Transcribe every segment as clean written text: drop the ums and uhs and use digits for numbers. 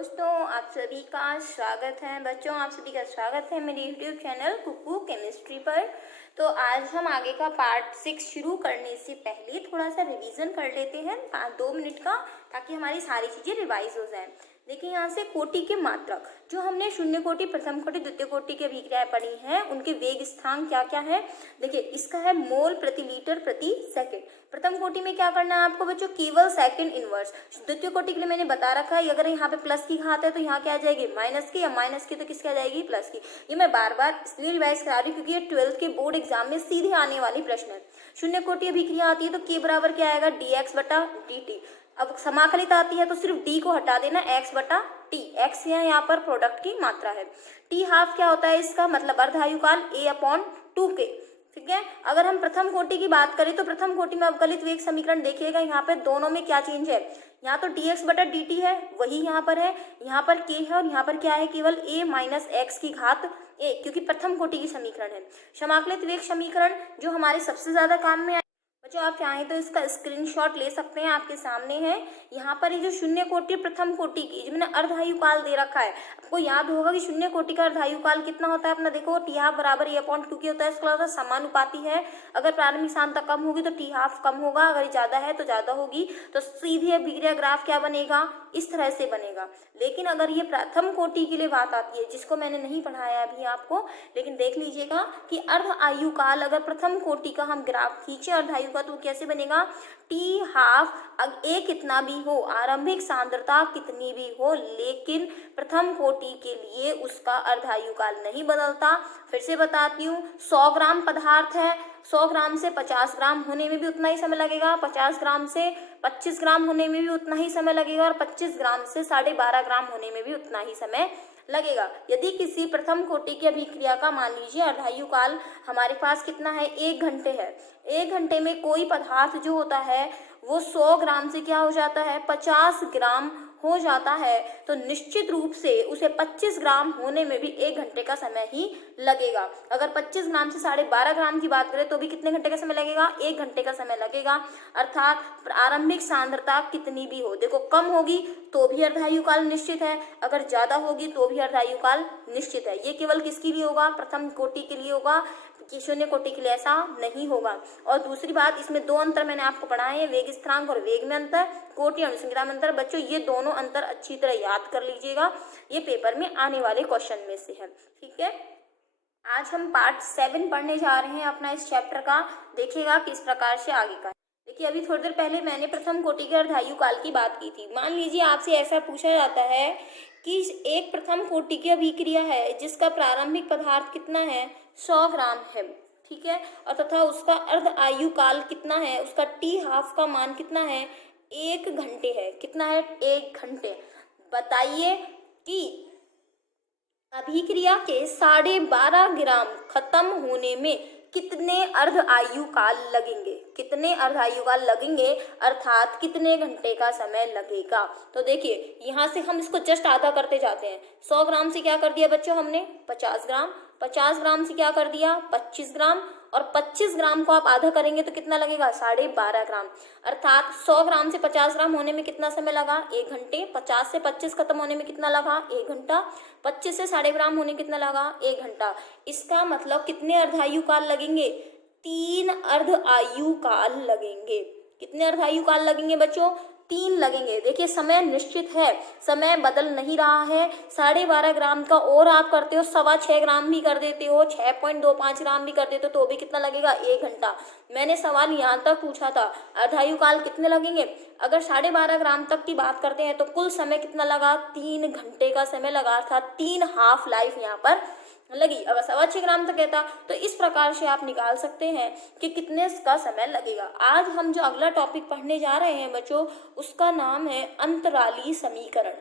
दोस्तों, आप सभी का स्वागत है। बच्चों, आप सभी का स्वागत है मेरे यूट्यूब चैनल कुकू केमिस्ट्री पर। तो आज हम आगे का पार्ट 6 शुरू करने से पहले थोड़ा सा रिवीजन कर लेते हैं 2 मिनट का, ताकि हमारी सारी चीज़ें रिवाइज हो जाएं। देखिए, यहाँ से कोटि के मात्रक जो हमने शून्य कोटि, प्रथम कोटि, द्वितीय कोटि की अभिक्रियाएं पढ़ी हैं, उनके वेग स्थान क्या क्या है। देखिए, इसका है मोल प्रति लीटर प्रति सेकंड। प्रथम कोटि में क्या करना है आपको बच्चों, केवल सेकंड इनवर्स। द्वितीय कोटि के लिए मैंने बता रखा है, अगर यहाँ पे प्लस की घात है तो यहाँ क्या आ जाएगी, माइनस की, या माइनस की तो किसकी आ जाएगी, प्लस की। ये मैं बार बार इसलिए रिवाइज करा रही हूँ क्योंकि ये 12th के बोर्ड एग्जाम में सीधे आने वाली प्रश्न है। शून्य कोटि अभिक्रिया आती है तो के बराबर क्या आएगा, dx बटा dt। अब समाकलित आती है तो सिर्फ d को हटा देना, x बटा t। x है यहाँ पर प्रोडक्ट की मात्रा है। t हाफ क्या होता है इसका, मतलब अर्धायुकाल a/2k। ठीक है। अगर हम प्रथम कोटि की बात करें तो प्रथम कोटि में अवकलित वेग समीकरण देखिएगा, यहाँ पे दोनों में क्या चेंज है। यहाँ तो dx बटा dt है, वही यहाँ पर है, यहाँ पर k है, और यहाँ पर क्या है, केवल a माइनस एक्स की घात a, क्योंकि प्रथम कोटि की समीकरण है। समाकलित वेग समीकरण जो हमारे सबसे ज्यादा काम में बच्चों, आप चाहें तो इसका स्क्रीनशॉट ले सकते हैं, आपके सामने है। यहाँ पर ये जो शून्य कोटि प्रथम कोटि की जो मैंने अर्धायुकाल दे रखा है, आपको याद होगा कि शून्य कोटि का अर्धायुकाल कितना होता है अपना, देखो टी हाफ बराबर a/2 होता है। इसका समानुपाती है, अगर प्रारंभिक सांद्रता कम होगी तो टी हाफ कम होगा, अगर ज्यादा है तो ज्यादा होगी। तो सीधे अभिक्रिया ग्राफ क्या बनेगा, इस तरह से बनेगा। लेकिन अगर ये प्रथम कोटि के लिए बात आती है, जिसको मैंने नहीं पढ़ाया अभी आपको, लेकिन देख लीजिएगा कि अर्ध आयुकाल, अगर प्रथम कोटि का हम ग्राफ खींचे अर्धायु तो कैसे बनेगा, टी हाफ ए कितना भी हो, आरंभिक सांद्रता कितनी भी हो, लेकिन प्रथम कोटि के लिए उसका अर्धायुकाल नहीं बदलता। फिर से बताती हूँ, 100 ग्राम पदार्थ है, 100 ग्राम से 50 ग्राम होने में भी उतना ही समय लगेगा, 50 ग्राम से 25 ग्राम होने में भी उतना ही समय लगेगा, और 25 ग्राम से 12.5 ग्राम होने में भी उतना ही समय लगेगा। यदि किसी प्रथम कोटि की अभिक्रिया का मान लीजिए अर्धायुकाल हमारे पास कितना है, 1 घंटे है। 1 घंटे में कोई पदार्थ जो होता है वो 100 ग्राम से क्या हो जाता है, 50 ग्राम हो जाता है, तो निश्चित रूप से उसे 25 ग्राम होने में भी 1 घंटे का समय ही लगेगा। अगर 25 ग्राम से 12.5 ग्राम की बात करें तो भी कितने घंटे का समय लगेगा, 1 घंटे का समय लगेगा। अर्थात प्रारंभिक सांद्रता कितनी भी हो, देखो कम होगी तो भी अर्धायुकाल निश्चित है, अगर ज्यादा होगी तो भी अर्धायुकाल निश्चित है। ये केवल किसके लिए होगा, प्रथम कोटि के लिए होगा, कि शून्य कोटि के लिए ऐसा नहीं होगा। और दूसरी बात, इसमें 2 अंतर मैंने आपको पढ़ाए हैं, वेग स्थिरांक और वेग में अंतर, कोटि और अनुसंख्या में अंतर। बच्चों, ये दोनों अंतर अच्छी तरह याद कर लीजिएगा, ये पेपर में आने वाले क्वेश्चन में से है। ठीक है। आज हम पार्ट 7 पढ़ने जा रहे हैं अपना इस चैप्टर का। देखिएगा किस प्रकार से आगे का। देखिए, अभी थोड़ी देर पहले मैंने प्रथम कोटि के अर्धायुकाल की बात की थी। मान लीजिए आपसे ऐसा पूछा जाता है कि एक प्रथम कोटि की अभिक्रिया है जिसका प्रारंभिक पदार्थ कितना है, 100 ग्राम है। ठीक है। और तथा उसका अर्ध आयुकाल कितना है, उसका टी हाफ का मान कितना है, 1 घंटे है। कितना है, 1 घंटे। बताइए कि अभिक्रिया के 12.5 ग्राम खत्म होने में कितने अर्ध आयुकाल लगेंगे, कितने अर्ध आयुकाल लगेंगे, अर्थात कितने घंटे का समय लगेगा। तो देखिए, यहाँ से हम इसको जस्ट आधा करते जाते हैं। 100 ग्राम से क्या कर दिया बच्चों हमने, 50 ग्राम, 50 ग्राम से क्या कर दिया, 25 ग्राम, और 25 ग्राम को आप आधा करेंगे तो कितना लगेगा, 12.5 ग्राम। अर्थात 100 ग्राम से 50 ग्राम होने में कितना समय लगा, 1 घंटे। 50 से 25 खत्म होने में कितना लगा, 1 घंटा। 25 से 12.5 ग्राम होने कितना लगा, 1 घंटा। इसका मतलब कितने अर्धायुकाल लगेंगे, 3 अर्ध आयुकाल लगेंगे। कितने अर्धायुकाल लगेंगे बच्चों, 3 लगेंगे। देखिए, समय निश्चित है, समय बदल नहीं रहा है। 12.5 ग्राम का और आप करते हो 6.25 ग्राम भी कर देते हो, 6.25 ग्राम भी कर देते हो, तो भी कितना लगेगा, 1 घंटा। मैंने सवाल यहाँ तक पूछा था अर्धायुकाल कितने लगेंगे। अगर 12.5 ग्राम तक की बात करते हैं तो कुल समय कितना लगा, 3 घंटे का समय लगा, अर्थात 3 हाफ लाइफ यहाँ पर लगी। अगर 6.25 ग्राम तक कहता तो इस प्रकार से आप निकाल सकते हैं कि कितने का समय लगेगा। आज हम जो अगला टॉपिक पढ़ने जा रहे हैं बच्चों, उसका नाम है अंतराली समीकरण।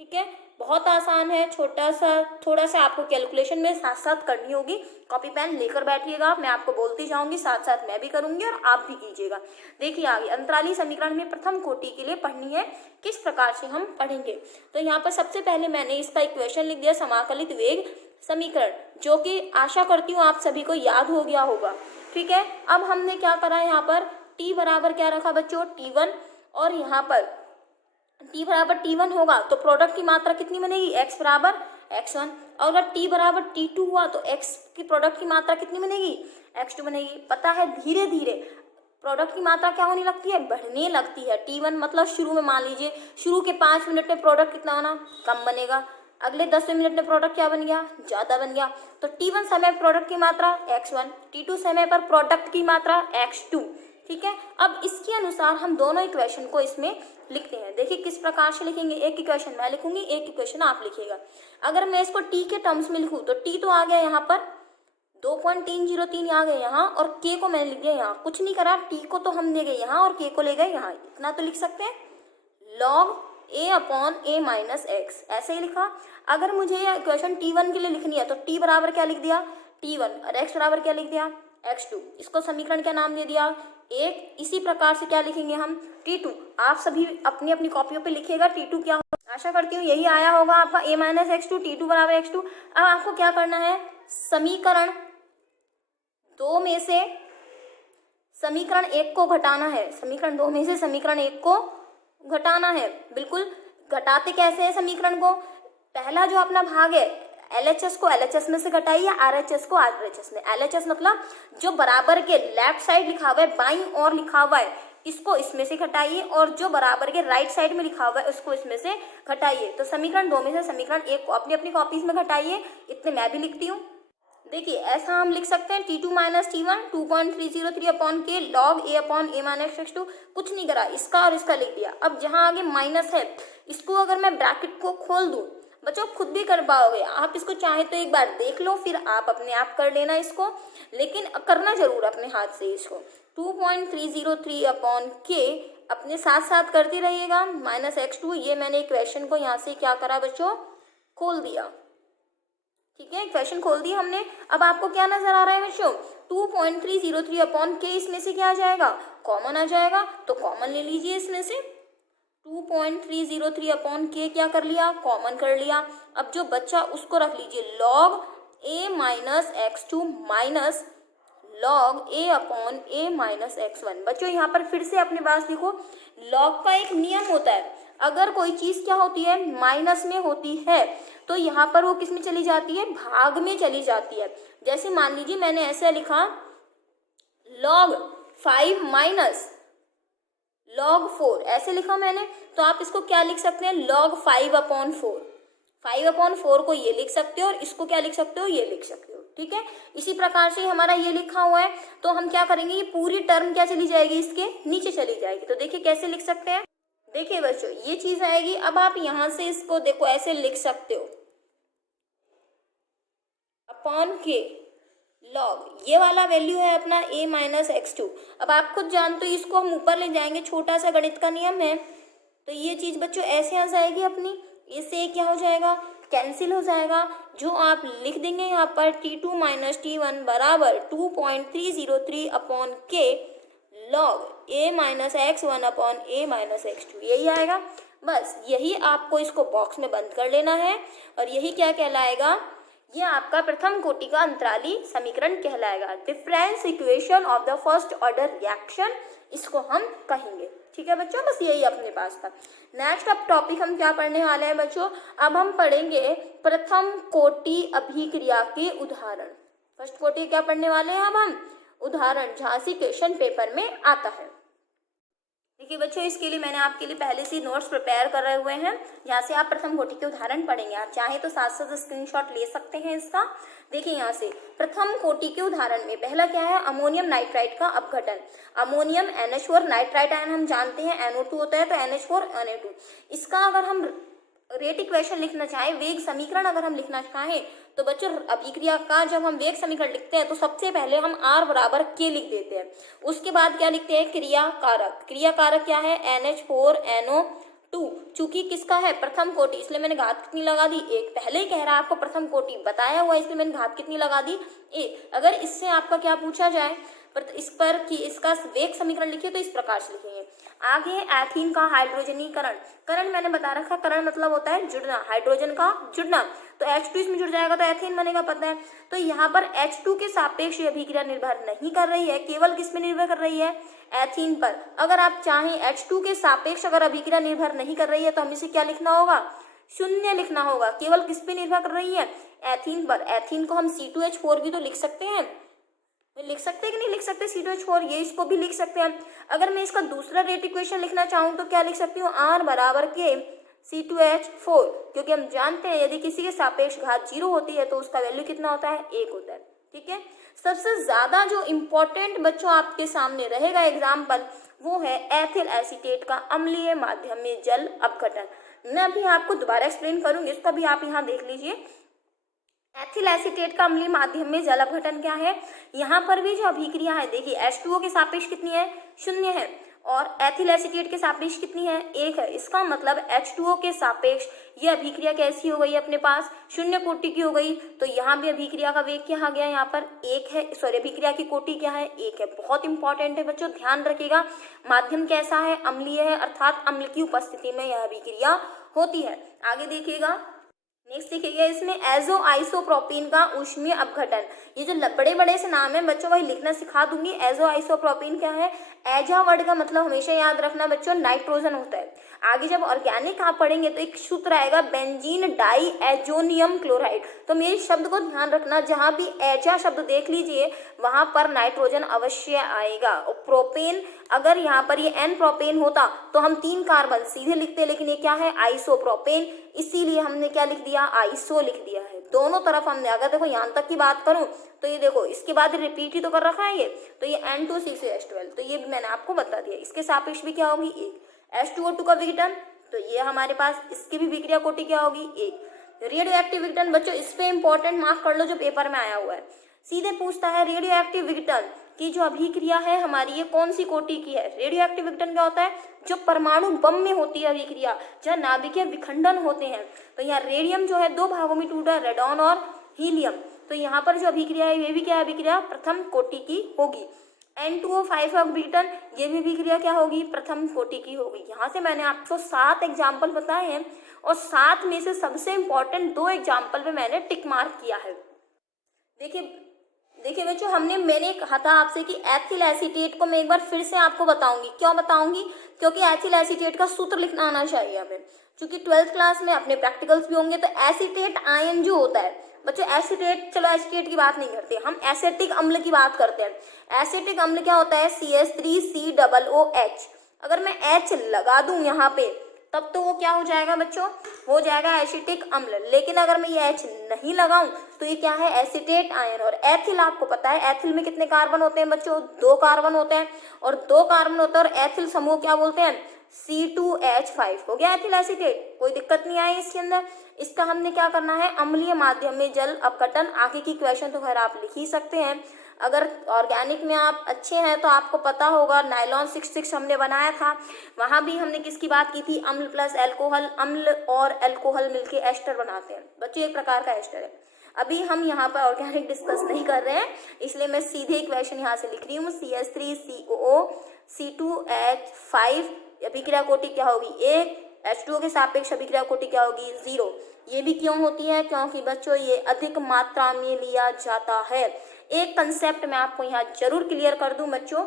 ठीक है। बहुत आसान है, छोटा सा, थोड़ा सा आपको कैलकुलेशन में साथ साथ करनी होगी। कॉपी पेन लेकर बैठिएगा, मैं आपको बोलती जाऊंगी, साथ साथ मैं भी करूंगी और आप भी कीजिएगा। देखिए आगे, अंतराली समीकरण में प्रथम कोटि के लिए पढ़नी है, किस प्रकार से हम पढ़ेंगे। तो यहाँ पर सबसे पहले मैंने इसका इक्वेशन लिख दिया, समाकलित वेग समीकरण, जो कि आशा करती हूँ आप सभी को याद हो गया होगा। ठीक है। अब हमने क्या करा, यहाँ पर t बराबर क्या रखा बच्चों, t1, और यहाँ पर t बराबर t1 होगा तो प्रोडक्ट की मात्रा कितनी बनेगी, x बराबर x1। और अगर t बराबर t2 हुआ तो x की प्रोडक्ट की मात्रा कितनी बनेगी, x2 बनेगी। पता है धीरे धीरे प्रोडक्ट की मात्रा क्या होने लगती है, बढ़ने लगती है। t1 मतलब शुरू में मान लीजिए शुरू के 5 मिनट में प्रोडक्ट कितना बना, कम बनेगा। अगले 10 मिनट में प्रोडक्ट क्या बन गया, ज़्यादा बन गया। तो t1 समय प्रोडक्ट की मात्रा x1, t2 समय पर प्रोडक्ट की मात्रा x2। ठीक है, अब इसके अनुसार हम दोनों इक्वेशन को इसमें लिखते हैं। देखिए किस प्रकार से लिखेंगे, एक इक्वेशन मैं लिखूंगी, एक इक्वेशन आप लिखिएगा। अगर मैं इसको t के टर्म्स में लिखूं तो t तो आ गया यहाँ पर 2.303 आ गए यहाँ, और k को मैंने लिख दिया यहाँ। कुछ नहीं करा, t को तो हम ले गए यहाँ और k को ले गए यहाँ। इतना तो लिख सकते हैं, log a upon a minus x, ऐसे ही लिखा। अगर मुझे ये इक्वेशन t1 के लिए लिखनी है तो t बराबर क्या लिख दिया, t1, और x बराबर क्या लिख दिया, x2। इसको समीकरण क्या नाम दे दिया, एक। इसी प्रकार से क्या लिखेंगे हम, t2। आप सभी अपनी अपनी कॉपियों पे लिखिएगा t2 क्या होगा। आशा करती हूँ यही आया होगा आपका a माइनस x2, t2 बराबर x2। अब आपको क्या करना है, समीकरण 2 में से समीकरण 1 को घटाना है। समीकरण 2 में से समीकरण 1 को घटाना है। बिल्कुल, घटाते कैसे है समीकरण को, पहला जो अपना भाग है LHS को LHS में से घटाइए, RHS को RHS में। LHS मतलब जो बराबर के लेफ्ट साइड लिखा हुआ है, बाईं ओर लिखा हुआ है, इसको इसमें से घटाइए, और जो बराबर के राइट साइड में लिखा हुआ है उसको इसमें से घटाइए। तो समीकरण 2 में से समीकरण 1 को अपनी अपनी कॉपीज में घटाइए। इतने मैं भी लिखती हूँ। देखिए ऐसा हम लिख सकते हैं t2 माइनस t1 2.303 अपॉन के log a upon a minus x2। कुछ नहीं करा, इसका और इसका लिख दिया। अब जहाँ आगे माइनस है इसको अगर मैं ब्रैकेट को खोल दूं, बच्चों खुद भी कर पाओगे आप। इसको चाहे तो एक बार देख लो, फिर आप अपने आप कर लेना इसको, लेकिन करना जरूर अपने हाथ से। इसको 2.303 अपॉन के अपने साथ साथ करते रहिएगा, माइनस x2। ये मैंने इक्वेशन को यहाँ से क्या करा बच्चों, खोल दिया। ठीक है, इक्वेशन खोल दी हमने। अब आपको क्या नजर आ रहा है बच्चों, 2.303 अपॉन के, इसमें से क्या आ जाएगा, कॉमन आ जाएगा। तो कॉमन ले लीजिए इसमें से, 2.303 अपॉन के क्या कर लिया, कॉमन कर लिया। अब जो बच्चा उसको रख लीजिए log a minus x2 minus log a upon a minus x1। बच्चों यहाँ पर फिर से अपने पास देखो, log का एक नियम होता है, अगर कोई चीज क्या होती है, माइनस में होती है, तो यहाँ पर वो किस में चली जाती है, भाग में चली जाती है। जैसे मान लीजिए मैंने ऐसे लिखा log 5 माइनस log 4, ऐसे लिखा मैंने, तो आप इसको क्या लिख सकते हैं, log 5 अपॉन 4। 5 अपॉन 4 को ये लिख सकते हो, और इसको क्या लिख सकते हो, ये लिख सकते हो। ठीक है, इसी प्रकार से हमारा ये लिखा हुआ है, तो हम क्या करेंगे, ये पूरी टर्म क्या चली जाएगी, इसके नीचे चली जाएगी। तो देखिए कैसे लिख सकते हैं, देखिए बच्चों ये चीज आएगी। अब आप यहां से इसको देखो ऐसे लिख सकते हो, अपॉन के लॉग, ये वाला वैल्यू है अपना a माइनस x2। अब आप खुद जानते हो, इसको हम ऊपर ले जाएंगे, छोटा सा गणित का नियम है। तो ये चीज बच्चों ऐसे आ जाएगी अपनी, इससे क्या हो जाएगा, कैंसिल हो जाएगा। जो आप लिख देंगे यहाँ पर t2 माइनस t1 बराबर 2.303 अपॉन के log a minus x1 upon a minus x2, यही आएगा। बस यही आपको इसको बॉक्स में बंद कर लेना है, और यही क्या कहलाएगा, ये आपका प्रथम कोटि का अंतराली समीकरण कहलाएगा, difference equation of the first order reaction, इसको हम कहेंगे। ठीक है बच्चों, बस यही अपने पास था। नेक्स्ट अब टॉपिक हम क्या पढ़ने वाले हैं बच्चों, अब हम पढ़ेंगे प्रथम कोटि अभिक्रिया के उदाहरण। फर्स्ट कोटि क्या पढ़ने वाले हैं अब हम, उदाहरण, झांसी क्वेश्चन पेपर में आता है। देखिए बच्चों, इसके लिए मैंने आपके लिए पहले से नोट्स प्रिपेयर कर रहे हुए हैं, जहाँ से आप प्रथम कोटि के उदाहरण पढ़ेंगे। आप चाहें तो साथ साथ स्क्रीनशॉट ले सकते हैं इसका। देखिए यहाँ से प्रथम कोटि के उदाहरण में पहला क्या है, अमोनियम नाइट्राइट का अपघटन। अमोनियम NH4 नाइट्राइट आयन हम जानते हैं NO2 होता है, तो NH4 Na2। इसका अगर हम रेट इक्वेशन लिखना चाहें, वेग समीकरण अगर हम लिखना चाहें, तो बच्चों अभिक्रिया का जब हम वेग समीकरण लिखते हैं तो सबसे पहले हम R बराबर K लिख देते हैं। उसके बाद क्या लिखते हैं, क्रिया कारक। क्रिया कारक क्या है, NH4NO2। चूंकि किसका है, प्रथम कोटि, इसलिए मैंने घात कितनी लगा दी, 1। पहले ही कह रहा है आपको प्रथम कोटि बताया हुआ, इसलिए मैंने घात कितनी लगा दी, 1। अगर इससे आपका क्या पूछा जाए, पर इस पर कि इसका वेग समीकरण लिखिए तो इस प्रकार से लिखेंगे। आगे है एथीन का हाइड्रोजनीकरण। करण मैंने बता रखा, करण मतलब होता है जुड़ना, हाइड्रोजन का जुड़ना, तो H2 इसमें जुड़ जाएगा तो एथीन बनेगा, पता है। तो यहाँ पर H2 के सापेक्ष ये अभिक्रिया निर्भर नहीं कर रही है, केवल किस में निर्भर कर रही है, एथीन पर। अगर आप चाहें H2 के सापेक्ष अगर अभिक्रिया निर्भर नहीं कर रही है तो हम इसे क्या लिखना होगा, शून्य लिखना होगा। केवल किस पे निर्भर कर रही है, एथीन पर। एथीन को हम C2H4 भी तो लिख सकते हैं, लिख सकते हैं कि नहीं लिख सकते, C2H4, ये इसको भी लिख सकते हैं। अगर मैं इसका दूसरा रेट इक्वेशन लिखना चाहूँ तो क्या लिख सकती हूँ, R बराबर के C2H4, क्योंकि हम जानते हैं यदि किसी के सापेक्ष घात 0 होती है तो उसका वैल्यू कितना होता है, 1 होता है। ठीक है, सबसे ज्यादा जो इम्पोर्टेंट बच्चों आपके सामने रहेगा एग्जाम्पल, वो है एथिल एसीटेट का अम्लीय माध्यम में जल अपघटन। मैं अभी आपको दोबारा एक्सप्लेन करूंगी, इसका भी आप यहाँ देख लीजिए। एथिल एसीटेट का अम्लीय माध्यम में जल अपघटन क्या है, यहाँ पर भी जो अभिक्रिया है देखिए H2O के सापेक्ष कितनी है, 0 है, और एथिल एसीटेट के सापेक्ष कितनी है, 1 है। इसका मतलब H2O के सापेक्ष ये अभिक्रिया कैसी हो गई, अपने पास 0 कोटि की हो गई। तो यहाँ भी अभिक्रिया का वेग क्या आ गया, यहाँ पर 1 है, सॉरी अभिक्रिया की कोटि क्या है, 1 है। बहुत इंपॉर्टेंट है बच्चों, ध्यान रखिएगा। माध्यम कैसा है, अम्लीय है, अर्थात अम्ल की उपस्थिति में यह अभिक्रिया होती है। आगे देखिएगा, नेक्स्ट देखिएगा, इसमें एजो आइसोप्रोपीन का ऊष्मीय अपघटन। ये जो बड़े बड़े से नाम है बच्चों, वही लिखना सिखा दूंगी। एजो आइसोप्रोपीन क्या है, एजा वर्ड का मतलब हमेशा याद रखना बच्चों नाइट्रोजन होता है। आगे जब ऑर्गेनिक आप पढ़ेंगे तो एक सूत्र आएगा बेंजीन डाई एजोनियम क्लोराइड। तो मेरे शब्द को ध्यान रखना, जहां भी एजा शब्द देख लीजिए वहां पर नाइट्रोजन अवश्य आएगा। और प्रोपेन, अगर यहाँ पर ये एन प्रोपेन होता तो हम 3 कार्बन सीधे लिखते, लेकिन ये क्या है, आइसोप्रोपेन, इसीलिए हमने क्या लिख दिया, आइसो लिख दिया है। दोनों तरफ हमने, अगर देखो यहाँ तक की बात करूं तो ये देखो इसके बाद रिपीट ही तो कर रखा है ये, तो ये N2C2H12, तो ये भी मैंने आपको बता दिया। इसके सापेक्ष भी क्या होगी, 1। H2O2 का विघटन, तो ये हमारे पास इसकी भी विक्रिया कोटि क्या होगी, 1। रेडियो एक्टिव विघटन बच्चों, इस पे इंपॉर्टेंट मार्क कर लो, जो पेपर में आया हुआ है। सीधे पूछता है रेडियो एक्टिव विघटन की जो अभिक्रिया है हमारी, ये कौन सी कोटि की है। रेडियो एक्टिव विघटन क्या होता है, जो परमाणु बम में होती है अभिक्रिया, जहाँ नाभिकीय विखंडन होते हैं। तो यहाँ रेडियम जो है 2 भागों में टूटा, रेडॉन और हीलियम। तो यहाँ पर जो अभिक्रिया है ये भी क्या है, अभिक्रिया प्रथम कोटि की होगी। N2O5 का विघटन, ये भी अभिक्रिया क्या होगी, प्रथम कोटि की होगी। यहाँ से मैंने आपको 7 एग्जाम्पल बताए हैं, और 7 में से सबसे इंपॉर्टेंट 2 एग्जाम्पल पे मैंने टिक मार्क किया है। देखिए बच्चों, मैंने कहा था आपसे कि एथिल एसीटेट को मैं एक बार फिर से आपको बताऊंगी। क्यों बताऊंगी, क्योंकि एथिल एसीटेट का सूत्र लिखना आना चाहिए हमें, क्योंकि 12th क्लास में अपने प्रैक्टिकल्स भी होंगे। तो एसीटेट आयन जो होता है बच्चों, एसीटेट, चलो एसीटेट की बात नहीं करते, हम एसिटिक अम्ल की बात करते हैं। एसिटिक अम्ल क्या होता है, CH3COOH। अगर मैं H लगा दूं यहाँ पे तब तो वो क्या हो जाएगा बच्चों, हो जाएगा एसिटिक अम्ल। लेकिन अगर मैं ये H नहीं लगाऊं तो ये क्या है, एसीटेट आयन। और एथिल आपको पता है, एथिल में कितने कार्बन होते हैं बच्चों, 2 कार्बन होते हैं, और 2 कार्बन होता है, और एथिल समूह क्या बोलते हैं, C2H5। हो गया एथिल एसीटेट, कोई दिक्कत नहीं आई इसके अंदर। इसका हमने क्या करना है, अम्लीय माध्यम में जल अपघटन। आगे की क्वेश्चन तो खैर आप लिख ही सकते हैं। अगर ऑर्गेनिक में आप अच्छे हैं तो आपको पता होगा, नाइलॉन 66 हमने बनाया था, वहां भी हमने किसकी बात की थी, अम्ल प्लस एल्कोहल। अम्ल और एल्कोहल मिलके एस्टर बनाते हैं बच्चों, एक प्रकार का एस्टर है। अभी हम यहाँ पर ऑर्गेनिक डिस्कस नहीं कर रहे हैं, इसलिए मैं सीधे इक्वेशन यहाँ से लिख रही हूँ। CH3COO C2H5 अभिक्रिया कोटि क्या होगी, 1। H2O के सापेक्ष अभिक्रिया कोटि क्या होगी, 0। ये भी क्यों होती है, क्योंकि बच्चों ये अधिक मात्रा में लिया जाता है। एक कंसेप्ट मैं आपको यहाँ जरूर क्लियर कर दूं बच्चों,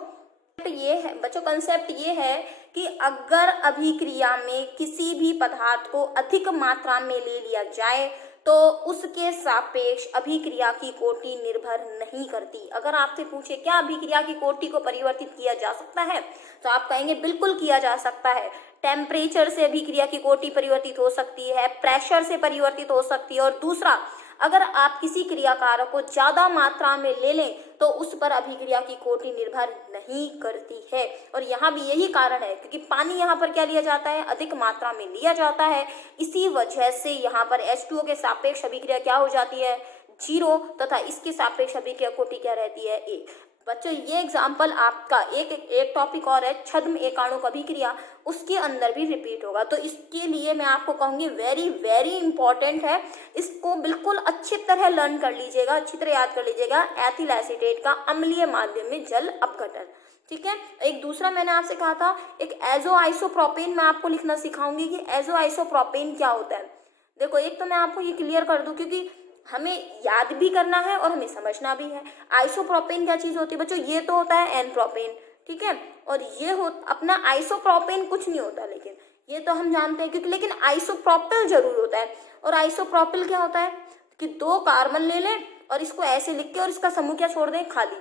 ये है बच्चों, कंसेप्ट ये है कि अगर अभिक्रिया में किसी भी पदार्थ को अधिक मात्रा में ले लिया जाए तो उसके सापेक्ष अभिक्रिया की कोटि निर्भर नहीं करती। अगर आपसे पूछे क्या अभिक्रिया की कोटि को परिवर्तित किया जा सकता है, तो आप कहेंगे बिल्कुल किया जा सकता है। टेम्परेचर से अभिक्रिया की कोटि परिवर्तित हो सकती है, प्रेशर से परिवर्तित हो सकती है, और दूसरा, अगर आप किसी क्रियाकारक को ज्यादा मात्रा में ले लें तो उस पर अभिक्रिया की कोटि निर्भर नहीं करती है। और यहाँ भी यही कारण है, क्योंकि पानी यहाँ पर क्या लिया जाता है, अधिक मात्रा में लिया जाता है। इसी वजह से यहाँ पर H2O के सापेक्ष अभिक्रिया क्या हो जाती है, 0, तथा इसके सापेक्ष अभिक्रिया कोटि क्या रहती है, 1। बच्चों ये एग्जाम्पल आपका एक टॉपिक और है छद्म एकाणुक अभिक्रिया, उसके अंदर भी रिपीट होगा। तो इसके लिए मैं आपको कहूँगी वेरी वेरी इंपॉर्टेंट है, इसको बिल्कुल अच्छी तरह लर्न कर लीजिएगा, अच्छी तरह याद कर लीजिएगा। एथिल एसीटेट का अम्लीय माध्यम में जल अपघटन, ठीक है। एक दूसरा मैंने आपसे कहा था एक एजो आइसोप्रोपेन, मैं आपको लिखना सिखाऊंगी कि एजो आइसोप्रोपेन क्या होता है। देखो एक तो मैं आपको ये क्लियर कर दूं क्योंकि हमें याद भी करना है और हमें समझना भी है। आइसोप्रोपेन क्या चीज होती है बच्चों, ये तो होता है एन प्रोपेन, ठीक है, और ये हो अपना आइसोप्रोपेन कुछ नहीं होता, लेकिन ये तो हम जानते हैं क्योंकि, लेकिन आइसोप्रोपिल जरूर होता है। और आइसोप्रोपिल क्या होता है कि 2 कार्बन ले लें और इसको ऐसे लिख के और इसका समूह क्या छोड़ दें, खाली,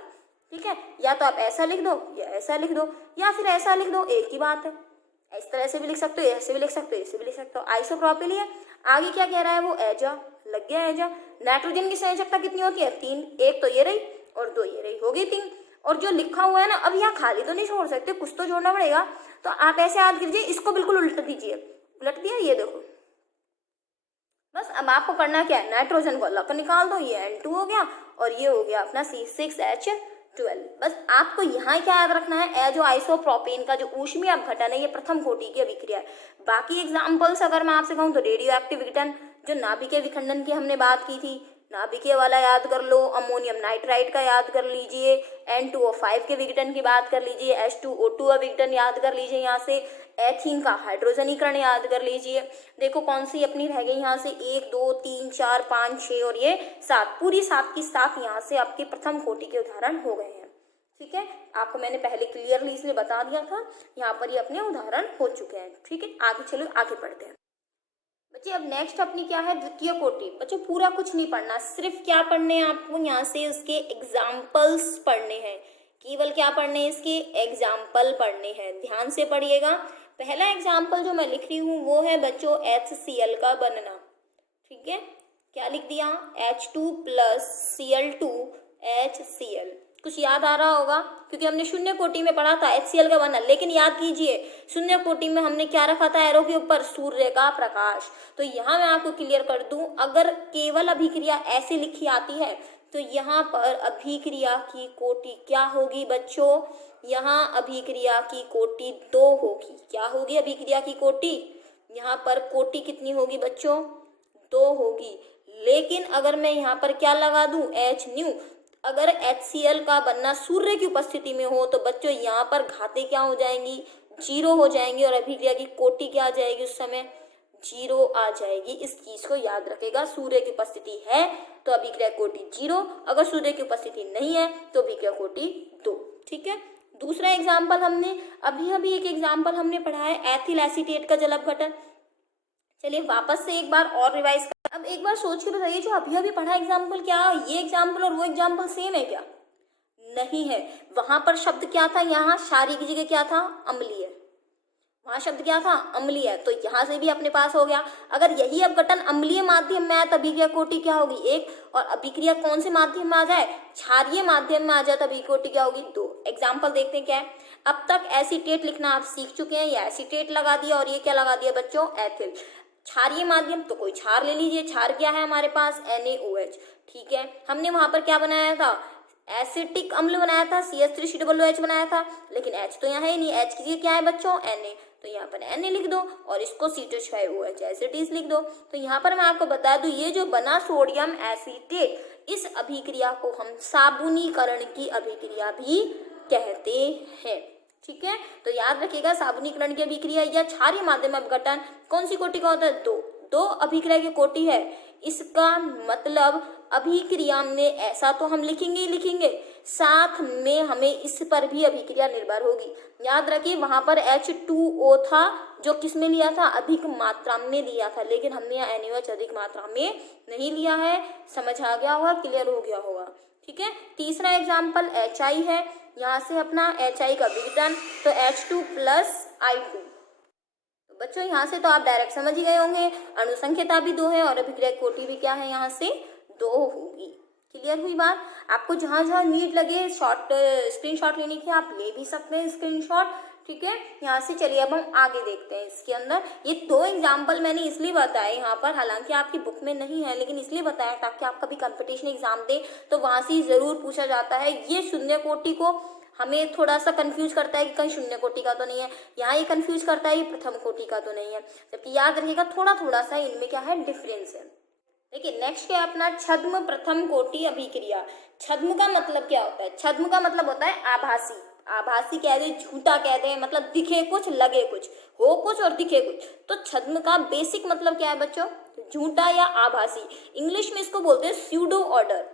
ठीक है। या तो आप ऐसा लिख दो या ऐसा लिख दो या फिर ऐसा लिख दो, एक ही बात है। इस तरह से भी लिख सकते हो, ऐसे भी लिख सकते हो, ऐसे भी लिख सकते हो, आइसोप्रोपिल ही है। आगे क्या कह रहा है वो, एजा, लग गया एजा। नाइट्रोजन की संयोजकता कितनी होती है, 3, एक तो ये रही और 2 ये रही, हो गई 3। और जो लिखा हुआ है ना, अब यहाँ खाली तो नहीं छोड़ सकते, कुछ तो जोड़ना पड़ेगा। तो आप ऐसे याद कीजिए, इसको बिल्कुल उल्ट दीजिए, उलट दिया, ये देखो। बस अब आपको करना क्या है, नाइट्रोजन को अलग निकाल दो, ये N2 हो गया और ये हो गया अपना C6H12। बस आपको यहाँ क्या याद रखना है, एजो आइसोप्रोपेन का जो ऊष्मीय अपघटन है ये प्रथम कोटि की अभिक्रिया है। बाकी एग्जाम्पल्स अगर मैं आपसे कहूँ तो रेडियो एक्टिव विघटन, जो नाभिकीय विखंडन की हमने बात की थी, नाभिकीय वाला याद कर लो, अमोनियम नाइट्राइड का याद कर लीजिए, N2O5 के विघटन की बात कर लीजिए, H2O2 विघटन याद कर लीजिए, यहाँ से एथीन का हाइड्रोजनीकरण याद कर लीजिए। देखो कौन सी अपनी रह गई यहाँ से, 1 2 3 4 5 6 और ये 7, पूरी 7 की 7 यहाँ से आपके प्रथम कोटि के उदाहरण हो गए हैं, ठीक है। आपको मैंने पहले क्लियरली इसलिए बता दिया था, यहाँ पर ये अपने उदाहरण हो चुके हैं, ठीक है। आगे चलो, आगे पढ़ते हैं बच्चे। अब नेक्स्ट अपनी क्या है, द्वितीय कोटि। बच्चों पूरा कुछ नहीं पढ़ना, सिर्फ क्या पढ़ने हैं आपको, यहाँ से उसके एग्जाम्पल्स पढ़ने हैं, केवल क्या पढ़ने हैं, इसके एग्जाम्पल पढ़ने हैं। ध्यान से पढ़िएगा। पहला एग्जाम्पल जो मैं लिख रही हूँ वो है बच्चों HCl का बनना, ठीक है। क्या लिख दिया, H2 + Cl2 HCl। कुछ याद आ रहा होगा क्योंकि हमने शून्य कोटि में पढ़ा था HCl का बनना, लेकिन याद कीजिए शून्य कोटि में हमने क्या रखा था, एरो के ऊपर सूर्य का प्रकाश। तो यहाँ मैं आपको क्लियर कर दूं, अगर केवल अभिक्रिया ऐसे लिखी आती है तो यहाँ पर अभिक्रिया की कोटि क्या होगी बच्चों, यहाँ अभिक्रिया की कोटि 2 होगी। क्या होगी अभिक्रिया की कोटि, यहाँ पर कोटि कितनी होगी बच्चों, 2 होगी। लेकिन अगर मैं यहाँ पर क्या लगा दूं, H न्यू, अगर HCl का बनना सूर्य की उपस्थिति में हो तो बच्चों यहाँ पर घातें क्या हो जाएंगी, 0 हो जाएंगी और अभिक्रिया की कोटि क्या आ जाएगी, उस समय 0 आ जाएगी। इस चीज को याद रखेगा, सूर्य की उपस्थिति है तो अभिक्रिया कोटि 0, अगर सूर्य की उपस्थिति नहीं है तो अभिक्रिया कोटि 2, ठीक है। दूसरा एग्जाम्पल हमने अभी एक एग्जाम्पल हमने पढ़ा है एथिल एसीटेट का जल अपघटन। चलिए वापस से एक बार और रिवाइज कर, अब एक बार सोच के बताइए, जो अभी पढ़ा एग्जाम्पल, क्या ये एग्जाम्पल और वो एग्जाम्पल सेम है क्या, नहीं है। वहां पर शब्द क्या था, यहाँ क्षारीय की जगह क्या था, अम्लीय, वहां शब्द क्या था, अम्लीय। तो यहाँ से भी अपने पास हो गया। अगर यही अपघटन अम्लीय माध्यम में आए तो अभिक्रिया कोटि क्या होगी, 1, और अभिक्रिया कौन से माध्यम में आ जाए, क्षारीय माध्यम में आ जाए तो अभिक्रिया कोटि क्या होगी, 2। एग्जाम्पल देखते हैं क्या है। अब तक एसीटेट लिखना आप सीख चुके हैं, ये एसीटेट लगा दिया और ये क्या लगा दिया बच्चों, एथिल। क्षारीय माध्यम तो कोई क्षार ले लीजिए, क्षार क्या है हमारे पास, NaOH, ठीक है। हमने वहां पर क्या बनाया था, एसिटिक अम्ल बनाया था, CH3COOH बनाया था, लेकिन H तो यहाँ है ही नहीं, H की जगह क्या है बच्चों, Na, तो यहाँ पर Na लिख दो और इसको C2H5OH एसिटीज लिख दो। तो यहाँ पर मैं आपको बता दूं, ये जो बना सोडियम एसीटेट, इस अभिक्रिया को हम साबुनीकरण की अभिक्रिया भी कहते हैं, ठीक है। तो याद रखिएगा, साबुनीकरण की अभिक्रिया या क्षारीय माध्यम अपघटन कौन सी कोटि का होता है, 2 अभिक्रिया की कोटि है। इसका मतलब अभिक्रिया में ऐसा तो हम लिखेंगे ही लिखेंगे, साथ में हमें इस पर भी अभिक्रिया निर्भर होगी। याद रखिए वहां पर H2O था जो किस में लिया था, अधिक मात्रा में लिया था, लेकिन हमने यहाँ NaOH अधिक मात्रा में नहीं लिया है। समझ आ गया होगा, क्लियर हो गया होगा, ठीक है। तीसरा एग्जाम्पल HI है, यहाँ से अपना HI का विघटन, तो H2 + I2। बच्चों यहाँ से तो आप डायरेक्ट समझ ही गए होंगे, अणुसंख्यता भी 2 है और अभिक्रिया कोटि भी क्या है, यहाँ से 2 होगी। क्लियर हुई बात। आपको जहाँ जहाँ नीड लगे शॉर्ट स्क्रीनशॉट लेने की आप ले भी सकते हैं स्क्रीनशॉट, ठीक है, यहाँ से चलिए अब हम आगे देखते हैं इसके अंदर। ये 2 एग्जाम्पल मैंने इसलिए बताए यहाँ पर, हालांकि आपकी बुक में नहीं है, लेकिन इसलिए बताया ताकि आप कभी कंपटीशन एग्जाम दे तो वहाँ से ज़रूर पूछा जाता है। ये शून्य कोटि को हमें थोड़ा सा कंफ्यूज करता है कि कहीं शून्य कोटि का तो नहीं है, यहाँ ये कंफ्यूज करता है कि प्रथम कोटि का तो नहीं है, जबकि याद रखिएगा थोड़ा सा इनमें क्या है, डिफरेंस है। देखिए नेक्स्ट है अपना छद्म प्रथम कोटि अभिक्रिया। छद्म का मतलब क्या होता है? छद्म का मतलब होता है आभासी। आभासी कह दे, झूठा कह दे, मतलब दिखे कुछ लगे कुछ, हो कुछ और दिखे कुछ। तो छद्म का बेसिक मतलब क्या है बच्चों? झूठा या आभासी। इंग्लिश में इसको बोलते हैं स्यूडो ऑर्डर।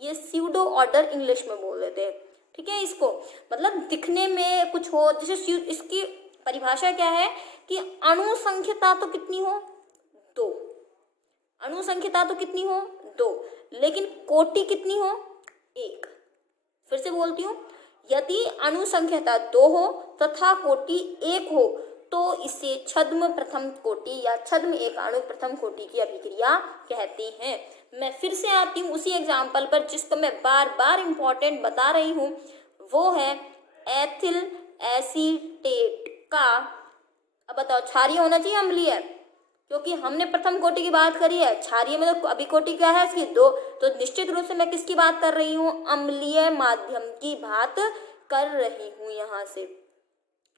ये स्यूडो ऑर्डर इंग्लिश में बोल देते हैं, ठीक है। इसको मतलब दिखने में कुछ हो, जैसे इसकी परिभाषा क्या है कि अणुसंख्यता तो कितनी हो? 2। अणुसंख्यता तो कितनी हो? 2, लेकिन कोटि कितनी हो? 1। फिर से बोलती हूँ, यदि अणुसंख्यता 2 हो तथा कोटि 1 हो तो इसे छद्म प्रथम कोटि या छद्म एक आणु प्रथम कोटि की अभिक्रिया कहते हैं। मैं फिर से आती हूँ उसी एग्जाम्पल पर जिसको मैं बार बार इम्पोर्टेंट बता रही हूँ, वो है एथिल एसीटेट का। अब बताओ क्षारीय होना चाहिए अम्लीय? क्योंकि हमने प्रथम कोटि की बात करी है, क्षारीय में तो अभी कोटि क्या है इसकी? 2। तो निश्चित रूप से मैं किसकी बात कर रही हूँ? अम्लीय माध्यम की बात कर रही हूँ। यहाँ से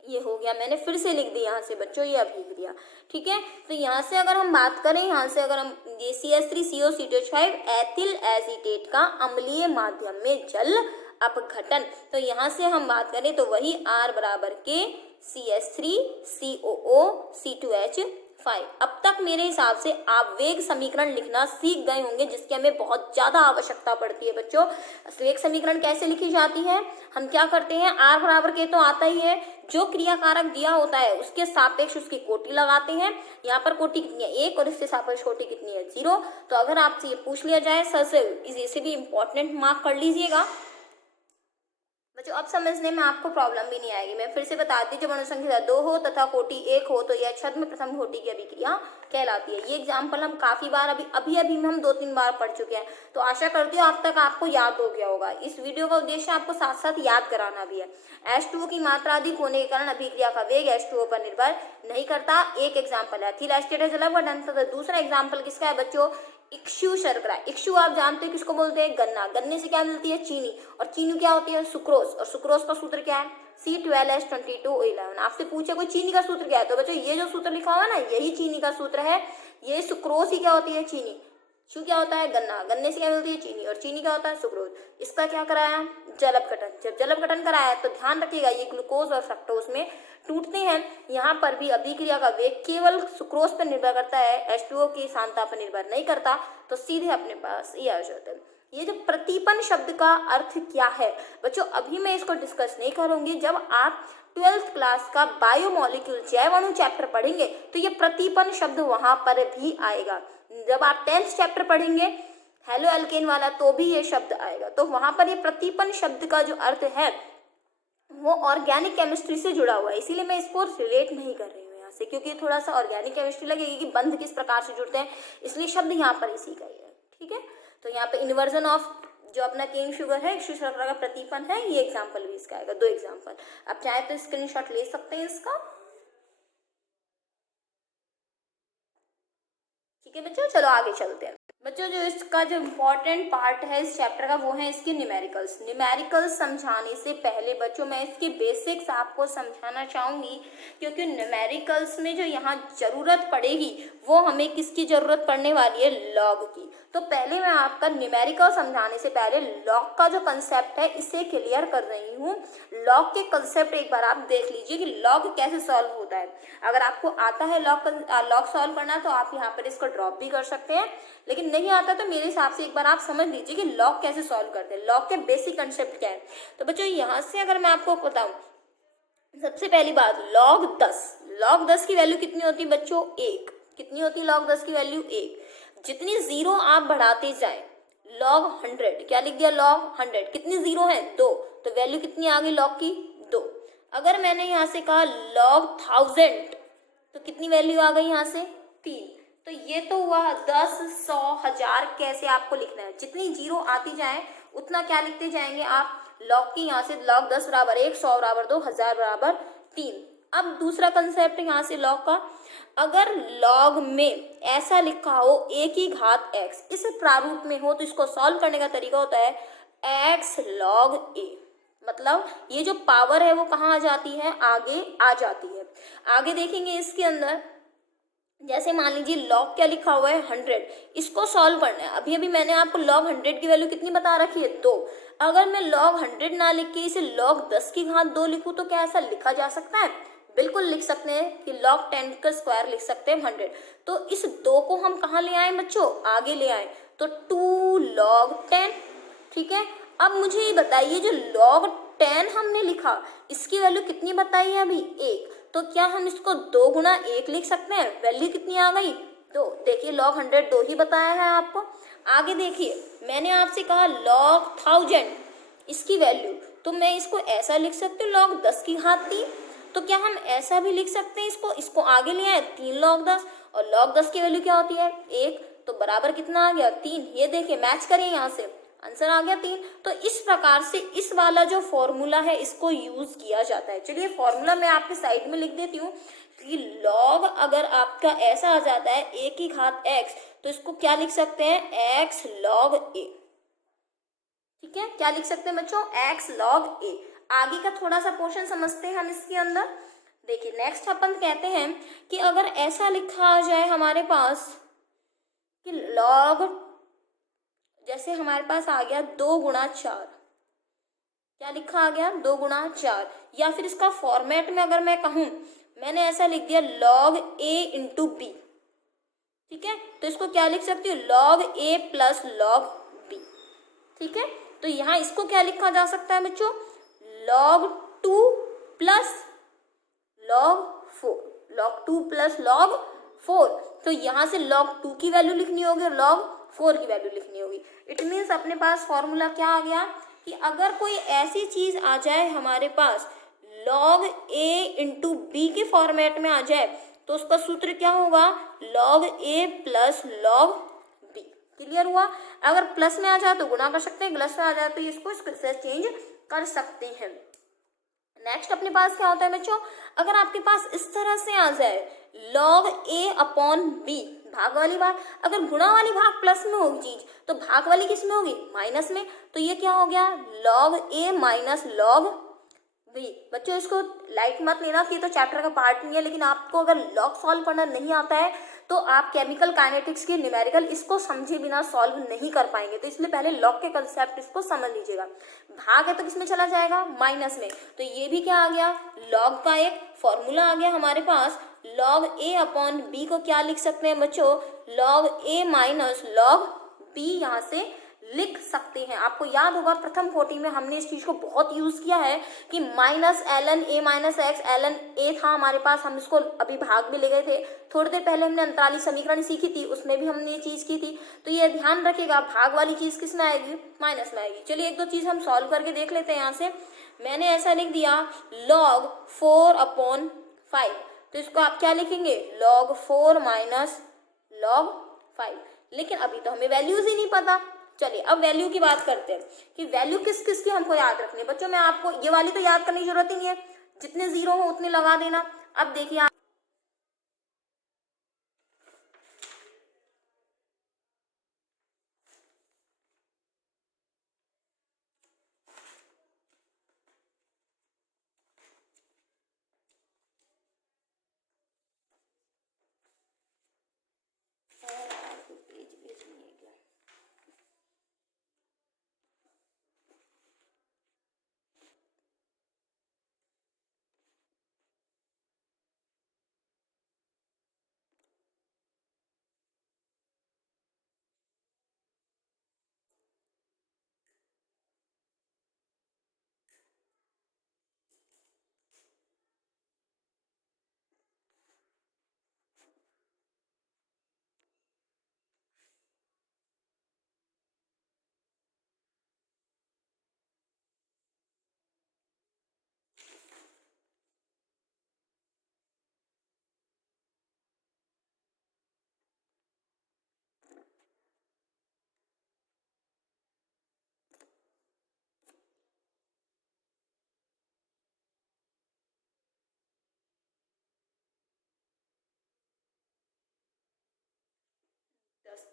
ये हो गया, मैंने फिर से लिख दी यहाँ से बच्चों ये अभिक्रिया, ठीक है। तो यहाँ से अगर हम बात करें, यहाँ से अगर हम ये CH3COCH5 एथिल एसीटेट का अम्लीय माध्यम में जल अपघटन, तो यहाँ से हम बात करें तो वही R बराबर के CH3COOC2H5। अब तक मेरे हिसाब से आप वेग समीकरण लिखना सीख गए होंगे, जिसकी हमें बहुत ज़्यादा आवश्यकता पड़ती है बच्चों। वेग समीकरण कैसे लिखी जाती है? हम क्या करते हैं, R बराबर के तो आता ही है, जो क्रिया कारक दिया होता है उसके सापेक्ष उसकी कोटि लगाते हैं। यहाँ पर कोटि कितनी है? 1, और इसके सापेक्ष कोटि कितनी है? 0। तो अगर आपसे ये पूछ लिया जाए सर से, इसे भी इम्पोर्टेंट मार्क कर लीजिएगा बच्चों। अब समझने में आपको प्रॉब्लम भी नहीं आएगी। मैं फिर से बताती हूँ, जब अणुसंख्या 2 हो तथा कोटि 1 हो तो यह छद्म प्रथम कोटि की अभिक्रिया कहलाती है। ये एग्जाम्पल हम काफी बार अभी हम 2-3 बार पढ़ चुके हैं, तो आशा करती हूँ अब तक आपको याद हो गया होगा। इस वीडियो का उद्देश्य आपको साथ साथ याद कराना भी है। H2O की मात्रा अधिक होने के कारण अभिक्रिया का वेग H2O पर निर्भर नहीं करता। एक एग्जाम्पल है एथिल एसीटेट जल अपघटन, तथा दूसरा एग्जाम्पल किसका है बच्चों? इक्षु शर्करा। इक्षु आप जानते हैं किसको बोलते हैं? गन्ना। गन्ने से क्या मिलती है? चीनी। और चीनी क्या होती है? सुक्रोज। और सुक्रोज का सूत्र क्या है? C12H22O11। आपसे पूछे कोई चीनी का सूत्र क्या है, तो बच्चों ये जो सूत्र लिखा हुआ है ना, यही चीनी का सूत्र है। ये सुक्रोज ही क्या होती है? चीनी। शु क्या होता है? गन्ना। गन्ने से क्या मिलती है? चीनी। और चीनी क्या होता है? सुक्रोज। इसका क्या कराया? जल अपघटन। जब जल अपघटन कराया तो ध्यान रखिएगा ये ग्लूकोज और फ्रक्टोज में टूटते हैं। यहाँ पर भी अभिक्रिया का वेग केवल सुक्रोज पर निर्भर करता है, H2O की सांद्रता पर निर्भर नहीं करता। तो सीधे अपने पास ये आ जाता है। ये जो प्रतिपन शब्द का अर्थ क्या है बच्चों, अभी मैं इसको डिस्कस नहीं करूंगी। जब आप 12th क्लास का बायोमोलिक्यूल जैव अणु चैप्टर पढ़ेंगे तो ये प्रतिपन शब्द वहां पर भी आएगा। जब आप 10th चैप्टर पढ़ेंगे हेलो एल्केन वाला, तो भी ये शब्द आएगा। तो वहां पर ये प्रतिपन शब्द का जो अर्थ है वो ऑर्गेनिक केमिस्ट्री से जुड़ा हुआ है, इसीलिए मैं इसको रिलेट नहीं कर रही हूँ यहाँ से, क्योंकि थोड़ा सा ऑर्गेनिक केमिस्ट्री लगेगी कि बंध किस प्रकार से जुड़ते हैं, इसलिए शब्द यहाँ पर इसी का ही है, ठीक है। तो यहाँ पे इन्वर्जन ऑफ जो अपना केन शुगर है, इक्षु शर्करा का प्रतिपन है, ये एग्जाम्पल भी इसका आएगा। 2 एग्जाम्पल। आप चाहे तो स्क्रीनशॉट ले सकते हैं इसका, ठीक है बच्चों। चलो आगे चलते हैं बच्चों। जो इसका जो इम्पोर्टेंट पार्ट है इस चैप्टर का वो है इसके न्यूमेरिकल्स। न्यूमेरिकल्स समझाने से पहले बच्चों मैं इसके बेसिक्स आपको समझाना चाहूँगी, क्योंकि न्यूमेरिकल्स में जो यहाँ ज़रूरत पड़ेगी वो हमें किसकी ज़रूरत पड़ने वाली है? लॉग की। तो पहले मैं आपका न्यूमेरिकल समझाने से पहले लॉग का जो कंसेप्ट है इसे क्लियर कर रही हूँ। लॉग के कंसेप्ट एक बार आप देख लीजिए कि लॉग कैसे सॉल्व होता है। अगर आपको आता है लॉग सॉल्व करना तो आप यहाँ पर इसको ड्रॉप भी कर सकते हैं, लेकिन नहीं आता तो मेरे हिसाब से एक बार आप समझ लीजिए कि लॉग कैसे सॉल्व करते हैं, लॉग के बेसिक कंसेप्ट क्या है। तो बच्चों यहाँ से अगर मैं आपको बताऊं, सबसे पहली बात लॉग 10 की वैल्यू कितनी होती है बच्चों? 1। कितनी होती है लॉग 10 की वैल्यू? 1। जितनी जीरो आप बढ़ाते जाए, लॉग 100, क्या लिख दिया? लॉग 100। कितनी जीरो है? 2। तो वैल्यू कितनी आ गई लॉग की? 2। अगर मैंने यहाँ से कहा लॉग 1000 तो कितनी वैल्यू आ गई यहाँ से? 3। तो ये तो हुआ 10, 100, 1000 कैसे आपको लिखना है। जितनी जीरो आती जाए उतना क्या लिखते जाएंगे आप? लॉग की यहाँ से लॉग 10 बराबर 1, 100 बराबर 2, 1000 बराबर 3। अब दूसरा कंसेप्ट यहाँ से लॉग का, अगर लॉग में ऐसा लिखा हो a की घात x इस प्रारूप में हो तो इसको सॉल्व करने का तरीका होता है x log a। मतलब ये जो पावर है वो कहाँ आ जाती है, आगे आ जाती है। आगे देखेंगे इसके अंदर, जैसे मान लीजिए लॉग क्या लिखा हुआ है 100, इसको सॉल्व करना है। अभी अभी मैंने आपको लॉग 100 की वैल्यू कितनी बता रखी है, 2। अगर मैं लॉग 100 ना लिख के इसे लॉग 10 की घात 2 लिखूं तो क्या ऐसा लिखा जा सकता है? बिल्कुल लिख सकते हैं कि log 10 का स्क्वायर लिख सकते हैं 100। तो इस 2 को हम कहाँ ले आए बच्चों, आगे ले आए, तो 2 log 10। ठीक है, अब मुझे ये बताइए जो log 10 हमने लिखा इसकी वैल्यू कितनी बताई है अभी, 1। तो क्या हम इसको 2 गुना 1 लिख सकते हैं? वैल्यू कितनी आ गई, 2। देखिए log 100 2 ही बताया है आपको। आगे देखिए मैंने आपसे कहा log 1000 इसकी वैल्यू, तो मैं इसको ऐसा लिख सकती हूँ log 10 की घात 3। तो क्या हम ऐसा भी लिख सकते हैं इसको आगे ले आए 3 log 10, और log 10 की वैल्यू क्या होती है 1, तो बराबर कितना आ गया 3। ये देखिए मैच करिए, यहाँ से आंसर आ गया 3। तो इस प्रकार से इस वाला जो फॉर्मूला है इसको यूज किया जाता है। चलिए फॉर्मूला मैं आपके साइड में लिख देती हूँ कि log अगर आपका ऐसा आ जाता है a की घात x, तो इसको क्या लिख सकते हैं x log a। ठीक है, क्या लिख सकते हैं बच्चों, x log a। आगे का थोड़ा सा पोर्शन समझते हैं हम इसके अंदर। देखिए नेक्स्ट अपन कहते हैं कि अगर ऐसा लिखा आ जाए हमारे पास कि log, जैसे हमारे पास आ गया 2 गुणा 4, क्या लिखा आ गया 2 गुणा 4, या फिर इसका फॉर्मेट में अगर मैं कहूँ, मैंने ऐसा लिख दिया log a इंटू b। ठीक है, तो इसको क्या लिख सकती हूँ log a plus log b। ठीक है, तो यहाँ इसको क्या लिखा जा सकता है बच्चों, log 2 plus log 4, log 2 plus log 4। तो यहाँ से log 2 की वैल्यू लिखनी होगी और log 4 की वैल्यू लिखनी होगी। इट मीन्स अपने पास फॉर्मूला क्या आ गया कि अगर कोई ऐसी चीज आ जाए हमारे पास log a इंटू बी के फॉर्मेट में आ जाए, तो उसका सूत्र क्या होगा log a plus log b। Clear हुआ? अगर प्लस में आ जाए तो गुणा कर सकते हैं, प्लस में आ जाए तो इसको चेंज कर सकते हैं। नेक्स्ट अपने पास क्या होता है बच्चों, अगर आपके पास इस तरह से आ जाए log a अपॉन b, भाग वाली भाग, अगर गुणा वाली भाग प्लस में होगी चीज तो भाग वाली किस में होगी, माइनस में। तो ये क्या हो गया log a minus log b। बच्चों इसको लाइट मत लेना कि तो चैप्टर का पार्ट नहीं है, लेकिन आपको अगर log सॉल्व करना नहीं आता है तो आप केमिकल काइनेटिक्स के न्यूमेरिकल इसको समझे बिना सॉल्व नहीं कर पाएंगे। तो इसलिए पहले log के कंसेप्ट इसको समझ लीजिएगा। भाग है तो किसमें चला जाएगा, माइनस में। तो ये भी क्या आ गया, log का एक फॉर्मूला आ गया हमारे पास। log a अपॉन b को क्या लिख सकते हैं बच्चों, log a minus log b यहाँ से लिख सकते हैं। आपको याद होगा प्रथम कोटि में हमने इस चीज को बहुत यूज किया है कि minus ln a minus x ln a था हमारे पास, हम इसको अभी भाग में ले गए थे। थोड़ी देर पहले हमने अंतराली समीकरण सीखी थी, उसमें भी हमने ये चीज की थी। तो ये ध्यान रखिएगा, भाग वाली चीज किस में आएगी, माइनस में आएगी। चलिए एक दो चीज हम सॉल्व करके देख लेते हैं। यहाँ से मैंने ऐसा लिख दिया log 4 अपॉन 5, तो इसको आप क्या लिखेंगे log 4 माइनस log 5। लेकिन अभी तो हमें वैल्यूज ही नहीं पता। चलिए अब वैल्यू की बात करते हैं कि वैल्यू किस किस की हमको याद रखनी है। बच्चों मैं आपको ये वाली तो याद करने की जरूरत ही नहीं है, जितने जीरो हो उतने लगा देना। अब देखिए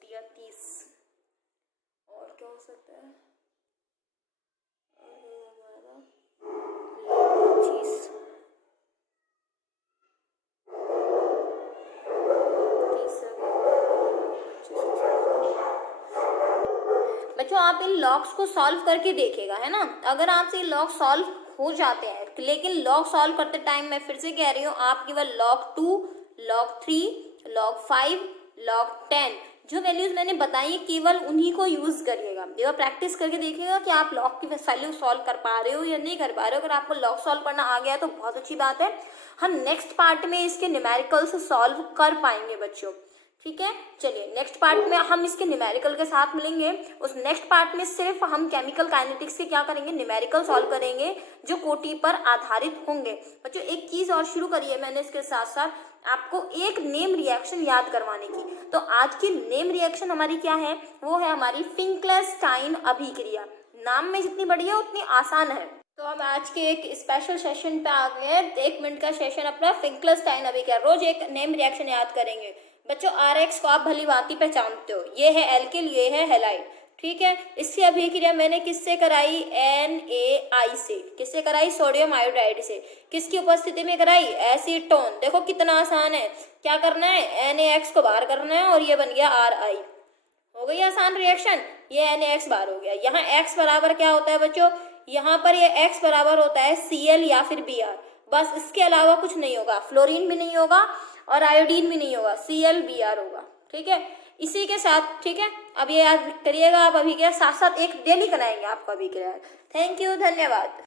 या 30 और क्या हो सकता है, हमारा 25 बच्चों आप इन लॉग्स को सॉल्व करके देखिएगा, है ना। अगर आपसे ये लॉग सॉल्व हो जाते हैं, लेकिन लॉग सॉल्व करते टाइम मैं फिर से कह रही हूँ, आप केवल log 2, log 3, log 5, log 10 जो वैल्यूज मैंने बताई केवल उन्हीं को यूज करिएगा। एक बार प्रैक्टिस करके देखिएगा कि आप लॉग की वैल्यू सॉल्व कर पा रहे हो या नहीं कर पा रहे हो। अगर आपको लॉग सॉल्व करना आ गया तो बहुत अच्छी बात है। हम नेक्स्ट पार्ट में इसके न्यूमेरिकल्स सॉल्व कर पाएंगे बच्चों, ठीक है। चलिए नेक्स्ट पार्ट में हम इसके न्यूमेरिकल के साथ मिलेंगे। उस नेक्स्ट पार्ट में सिर्फ हम केमिकल काइनेटिक्स के क्या करेंगे, न्यूमेरिकल सॉल्व करेंगे जो कोटि पर आधारित होंगे। बच्चों एक चीज और शुरू करी है मैंने इसके साथ साथ आपको एक नेम रिएक्शन याद करवाने की। तो आज की नेम रिएक्शन हमारी क्या है, वो है हमारी फिंकलस्टाइन अभिक्रिया। नाम में जितनी बड़ी है उतनी आसान है। तो हम आज के एक स्पेशल सेशन पे आ गए हैं, 1 मिनट का सेशन अपना फिंकलस्टाइन अभिक्रिया। रोज एक नेम रिएक्शन याद करेंगे बच्चों। RX को आप भली भांति पहचानते हो, ये है एल्किल, ये है हैलाइड, ठीक है। इसकी अभिक्रिया मैंने किससे कराई, NaI से। किससे कराई, सोडियम आयोडाइड से। किसकी उपस्थिति में कराई, एसीटोन। देखो कितना आसान है, क्या करना है, NaX को बाहर करना है और ये बन गया RI। हो गई आसान रिएक्शन, ये NaX बाहर हो गया। यहाँ X बराबर क्या होता है बच्चों, यहाँ पर ये X बराबर होता है Cl या फिर Br, बस इसके अलावा कुछ नहीं होगा। फ्लोरीन भी नहीं होगा और आयोडीन भी नहीं होगा, ClBr होगा, ठीक है। इसी के साथ, ठीक है, अब ये याद करिएगा आप अभिक्रिया साथ साथ एक डेली कराएंगे आपको अभिक्रिया। थैंक यू, धन्यवाद।